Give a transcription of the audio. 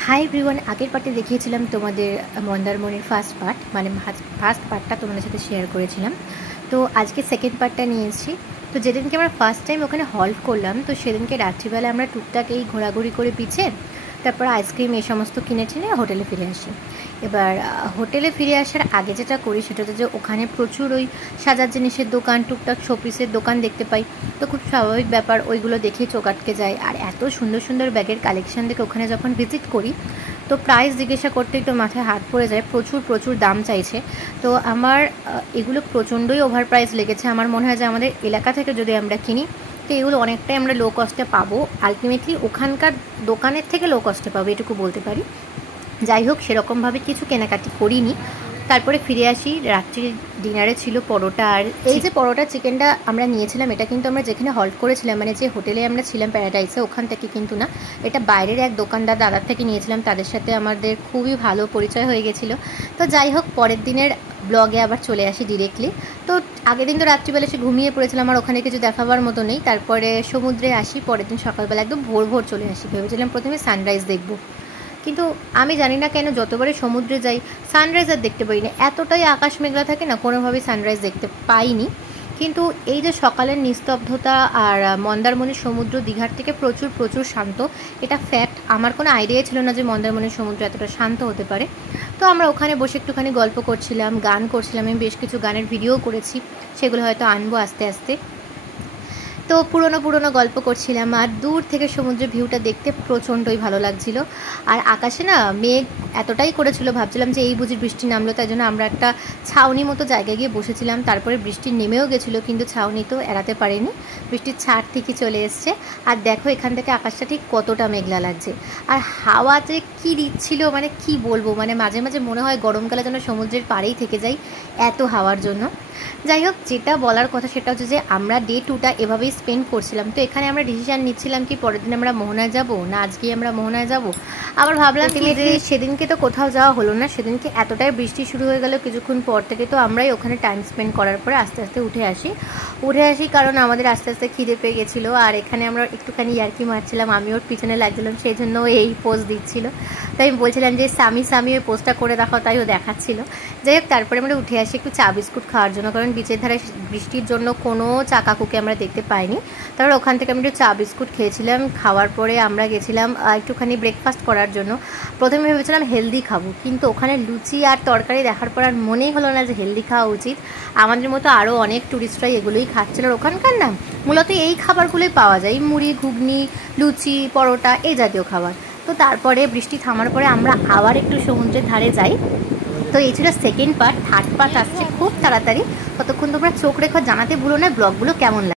Hi everyone, আগের পার্টে দেখিয়েছিলাম তোমাদের মন্দারমণির ফার্স্ট পার্ট, মানে ফার্স্ট পার্টটা তোমাদের সাথে শেয়ার করেছিলাম। তো আজকে সেকেন্ড পার্টটা নিয়ে এসেছি। তো যেদিনকে আমরা ফার্স্ট টাইম ওখানে হল্ট করলাম, তো সেদিনকে রাত্রিবেলা আমরা টুকটাক এই ঘোরাঘুরি করে পিছে, তারপর আইসক্রিম এই সমস্ত কিনে টিনে হোটেলে ফিরে আসি। এবার হোটেলে ফিরে আসার আগে যেটা করি সেটা হচ্ছে যে ওখানে প্রচুর ওই সাজার জিনিসের দোকান, টুকটাক শোপিসের দোকান দেখতে পাই। তো খুব স্বাভাবিক ব্যাপার, ওইগুলো দেখে চোখ আটকে যায়। আর এত সুন্দর সুন্দর ব্যাগের কালেকশন দেখে ওখানে যখন ভিজিট করি, তো প্রাইস জিজ্ঞাসা করতেই তো মাথায় হাত পড়ে যায়। প্রচুর প্রচুর দাম চাইছে। তো আমার এগুলো প্রচণ্ডই ওভার প্রাইস লেগেছে। আমার মনে হয় যে আমাদের এলাকা থেকে যদি আমরা কিনি, তো এগুলো অনেকটাই আমরা লো কস্টে পাবো। আলটিমেটলি ওখানকার দোকানের থেকে লো কস্টে পাবো, এটুকু বলতে পারি। যাই হোক, সেরকমভাবে কিছু কেনাকাটি করিনি। তারপরে ফিরে আসি। রাত্রি ডিনারে ছিল পরোটা। আর এই যে পরোটা চিকেনটা আমরা নিয়েছিলাম, এটা কিন্তু আমরা যেখানে হল্ট করেছিলাম, মানে যে হোটেলে আমরা ছিলাম প্যারাডাইসে, ওখান থেকে কিন্তু না, এটা বাইরের এক দোকানদার দাদার থেকে নিয়েছিলাম। তাদের সাথে আমাদের খুবই ভালো পরিচয় হয়ে গেছিলো। তো যাই হোক, পরের দিনের ব্লগে আবার চলে আসি ডিরেক্টলি। তো আগের দিন তো রাত্রিবেলা সে ঘুমিয়ে পড়েছিলাম, আর ওখানে কিছু দেখাবার মতো নেই। তারপরে সমুদ্রে আসি, পরের দিন সকালবেলা একদম ভোর ভোর চলে আসি। ভেবেছিলাম প্রথমে সানরাইজ দেখবো, কিন্তু আমি জানি না কেন যতবারই সমুদ্রে যাই সানরাইজ আর দেখতে পাই না। এতটাই আকাশ মেঘলা থাকে না, কোনোভাবেই সানরাইজ দেখতে পাইনি। কিন্তু এই যে সকালের নিস্তব্ধতা, আর মন্দারমণির সমুদ্র দীঘার থেকে প্রচুর প্রচুর শান্ত, এটা ফ্যাক্ট। আমার কোনো আইডিয়া ছিল না যে মন্দারমণির সমুদ্র এতটা শান্ত হতে পারে। তো আমরা ওখানে বসে একটুখানি গল্প করছিলাম, গান করছিলাম। আমি বেশ কিছু গানের ভিডিও করেছি, সেগুলো হয়তো আনবো আস্তে আস্তে। তো পুরনো গল্প করছিলাম, আর দূর থেকে সমুদ্রের ভিউটা দেখতে প্রচণ্ডই ভালো লাগছিল। আর আকাশে না মেঘ এতটাই করেছিল, ভাবছিলাম যে এই বুঝি বৃষ্টি নামলো। তাই জন্য আমরা একটা ছাউনি মতো জায়গায় গিয়ে বসেছিলাম। তারপরে বৃষ্টি নেমেও গেছিলো, কিন্তু ছাউনি তো এড়াতে পারেনি, বৃষ্টির ছাড় ঠিকই চলে এসছে। আর দেখো এখান থেকে আকাশটা ঠিক কতটা মেঘলা লাগছে। আর হাওয়া যে কী দিচ্ছিল, মানে কি বলবো, মানে মাঝে মাঝে মনে হয় গরমকালে যেন সমুদ্রের পাড়েই থেকে যাই, এত হাওয়ার জন্য। যাই হোক, যেটা বলার কথা সেটা হচ্ছে যে আমরা ডে 2টা এভাবেই স্পেন্ড করছিলাম। তো এখানে আমরা ডিসিশান নিচ্ছিলাম কি পরের দিন আমরা মোহনায় যাব না আজকেই আমরা মোহনায় যাব। আবার ভাবলাম যে সেদিনকে তো কোথাও যাওয়া হলো না, সেদিনকে এতটাই বৃষ্টি শুরু হয়ে গেল কিছুক্ষণ পর থেকে। তো আমরাই ওখানে টাইম স্পেন্ড করার পরে আস্তে আস্তে উঠে আসি, কারণ আমাদের আস্তে আস্তে খিদে পেয়ে গেছিলো। আর এখানে আমরা একটুখানি ইয়ার্কি মারছিলাম, আমি ওর পিছনে লাগছিলাম, সেই জন্য এই পোজ দিচ্ছিল। তাই আমি বলছিলাম যে স্বামী ওই পোজটা করে দেখাও, তাই ও দেখাচ্ছিল। যাই হোক, তারপরে আমরা উঠে আসি একটু চা বিস্কুট খাওয়ার জন্য, কারণ বিচের ধারে বৃষ্টির জন্য কোনো চা কাকুকে আমরা দেখতে পাইনি। তারপর ওখান থেকে আমি একটু চা বিস্কুট খেয়েছিলাম। খাওয়ার পরে আমরা গেছিলাম একটুখানি ব্রেকফাস্ট করার জন্য। প্রথমে ভেবেছিলাম হেলদি খাবো, কিন্তু ওখানে লুচি আর তরকারি দেখার পর আর মনেই হলো না যে হেলদি খাওয়া উচিত। আমাদের মতো আরও অনেক ট্যুরিস্টরাই এগুলোই খাচ্ছিল। আর ওখানকার না মূলত এই খাবারগুলোই পাওয়া যায়, মুড়ি, ঘুগনি, লুচি, পরোটা, এই জাতীয় খাবার। তো তারপরে বৃষ্টি থামার পরে আমরা আবার একটু সমুদ্রের ধারে যাই। তো এই ছিল সেকেন্ড পার্ট। থার্ড পার্ট আসছে খুব তাড়াতাড়ি। ততক্ষণ তোমরা চোখ রেখো, জানাতে ভুলো না ব্লগগুলো কেমন লাগে।